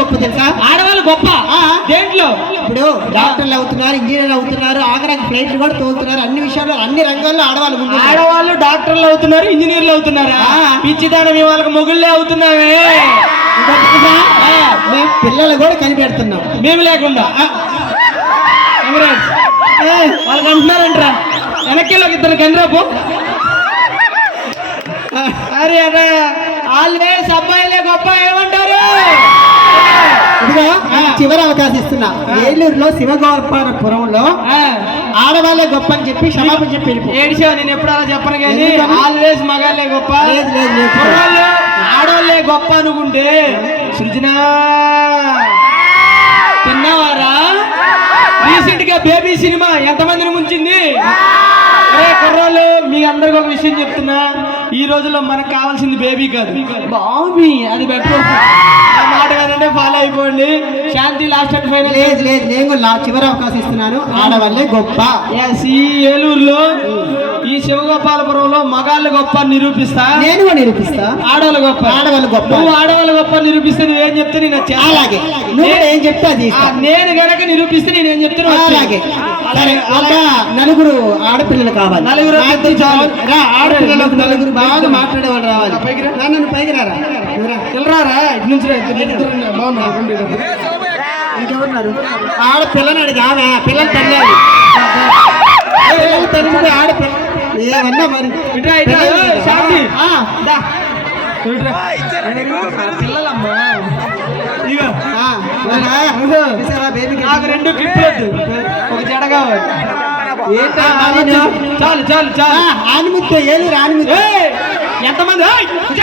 గొప్ప తెలుసా? ఆడవాళ్ళు గొప్ప దేంట్లో? ఇప్పుడు డాక్టర్లు అవుతున్నారు, ఇంజనీర్లు అవుతున్నారు, ఆఖరికి ఫ్లైట్లు కూడా తోలుతున్నారు. అన్ని విషయాల్లో అన్ని రంగాల్లో ఆడవాళ్ళు ముందు. ఆడవాళ్ళు డాక్టర్లు అవుతున్నారు, ఇంజనీర్లు అవుతున్నారా? పిచ్చిదానం వాళ్ళకి మొగుళ్ళే అవుతున్నావే. మేము పిల్లలు కూడా కనిపెడుతున్నాం మేము లేకుండా. వాళ్ళకి అంటున్నారంటరా వెనక్కిలోకి ఇద్దరు కనిరాపు. అరే అరే ఆల్వేస్ అబ్బాయిలే గొప్ప ఏమంటారు? ఇదిగో చివరి అవకాశం ఇస్తున్నా. ఏలూరులో శివగోపాలపురంలో ఆడవాళ్ళే గొప్ప అని చెప్పి క్షమాపణ చెప్పి ఏడిచావు. నేను ఎప్పుడు అలా చెప్పను కానీ ఆల్వేస్ మగాళ్ళే గొప్ప, లేదు. ఆడవాళ్ళే గొప్ప అనుకుంటే సృజన తిన్నావారా? రీసెంట్ గా బేబీ సినిమా ఎంతమందిని ముంచింది? అరే కుర్రోళ్ళు, మీ అందరికి ఒక విషయం చెప్తున్నా. ఈ రోజుల్లో మనకు కావాల్సింది బేబీ కాదు, బాబీ. అది బెటర్. ఆ మాట వినండి, ఫాలో అయిపోండి. శాంతి లాస్ట్ అండ్ ఫైనల్. లేదు నేను చివరి అవకాశం ఇస్తున్నాను. ఆడవాళ్ళే గొప్ప. ఈ ఏలూరులో ఈ శివగోపాలపురంలో మగాళ్ళు గొప్ప నిరూపిస్తా. నేను కూడా నిరూపిస్తా. ఆడవాళ్ళు గొప్ప. నువ్వు ఆడవాళ్ళు గొప్ప నిరూపిస్తే నువ్వేం చెప్తే నేను అలాగే ఏం చెప్తా. నేను గనక నిరూపిస్తే నేనేం చెప్తాను అలాగే. నలుగురు ఆడపిల్లలు కావాలి. నలుగురు ఆడపిల్లలకు నలుగురు బాగా మాట్లాడేవాళ్ళు రావాలి. నన్ను పైకి రారా, వెళ్ళరారా ఇటు నుంచి ఇంకెవరున్నారు? ఆడపిల్లని అడిగి ఆమె పిల్లలు తల్లి తల్లి ఆడపిల్ల ఏమన్నా మరి శాంతి పిల్లలమ్మా. నాకు 2 క్లిప్పులు ఒక జడ కావాలి. చాలు ఆనిముత్తే ఏలూరు ఆనిముత్తే. ఎంతమంది